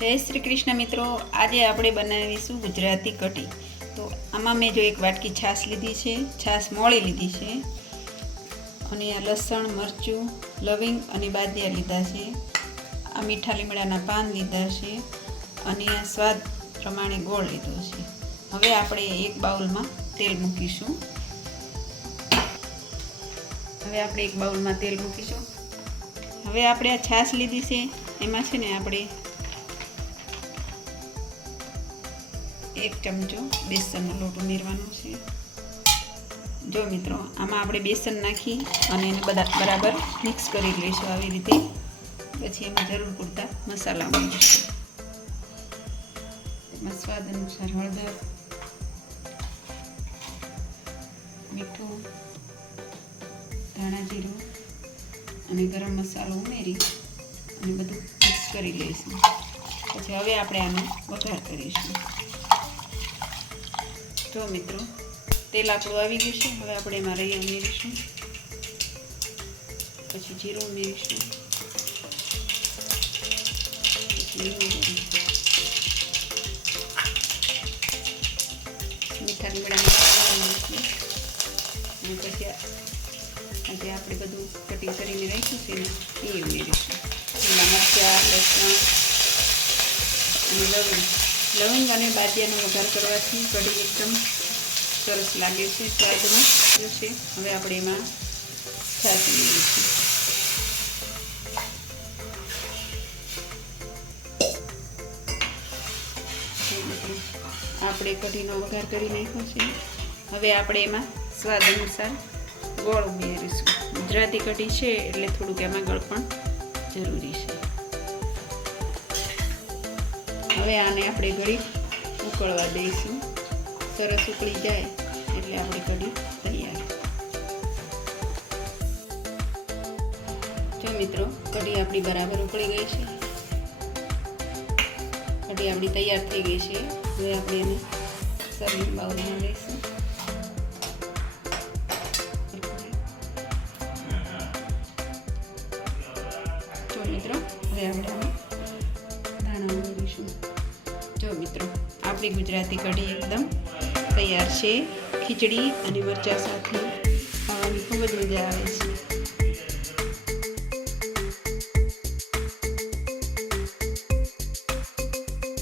જય શ્રી કૃષ્ણ મિત્રો, આજે આપણે બનાવીશું ગુજરાતી કઢી। તો આમાં મેં જો એક વાટકી છાશ લીધી છે, છાશ મોળી લીધી છે, અને આ લસણ, મરચું, લવિંગ અને બાદિયા લીધા છે, આ મીઠા લીમડાના પાન લીધા છે, અને આ સ્વાદ પ્રમાણે ગોળ લીધો છે। હવે આપણે એક બાઉલમાં તેલ મૂકીશું। હવે આપણે આ છાશ લીધી છે, એમાં છે ને આપણે 1 ચમચો બેસનનો લોટ ઉમેરવાનો છે। જો મિત્રો, આમાં આપણે બેસન નાખી અને એને બરાબર મિક્સ કરી લઈશું આવી રીતે। પછી એમાં જરૂર પૂરતા મસાલા ઉમેરીશું। એમાં સ્વાદ અનુસાર હળદર, મીઠું, ધાણા જીરું અને ગરમ મસાલો ઉમેરી અને બધું મિક્સ કરી લઈશું। પછી હવે આપણે આનો વઘાર કરીશું। જો મિત્રો, તેલ આપણું આવી ગયું છે। હવે આપણે એમાં રાઈ ઉમેરીશું, પછી જીરું ઉમેરીશું, પછી મીઠા લીમડાના પાન ઉમેરીશું, અને પછી આજે આપણે બધું કટિંગ કરીને રાખ્યું છે ને એ ઉમેરીશું। લીલા મરચાં, લસણ અને લવિંગ અને બાદિયાનો વઘાર કરવાથી કઢી એકદમ સરસ લાગે છે, સ્વાદમાં છે। હવે આપણે એમાં છાશ ઉમેરીશું। આપણે કઢીનો વઘાર કરી નાખ્યો છે। હવે આપણે એમાં સ્વાદ અનુસાર ગોળ ઉમેરીશું। ગુજરાતી કઢી છે એટલે થોડુંક એમાં ગળ પણ જરૂરી છે। હવે આને આપણે ઘડી ઉકળવા દઈશું। સરસ ઉકળી જાય એટલે આપણી કઢી તૈયાર। જો મિત્રો, કઢી આપણી બરાબર ઉકળી ગઈ છે, કઢી આપણી તૈયાર થઈ ગઈ છે। હવે આપણે એને સર્વિંગ બાઉલમાં લઈશું। જો મિત્રો, હવે આપણે ધાણા ઉમેરીશું। જો મિત્રો, આપણી ગુજરાતી કઢી એકદમ તૈયાર છે। ખીચડી અને મરચાં સાથે ખાવાની ખૂબ જ મજા આવે છે।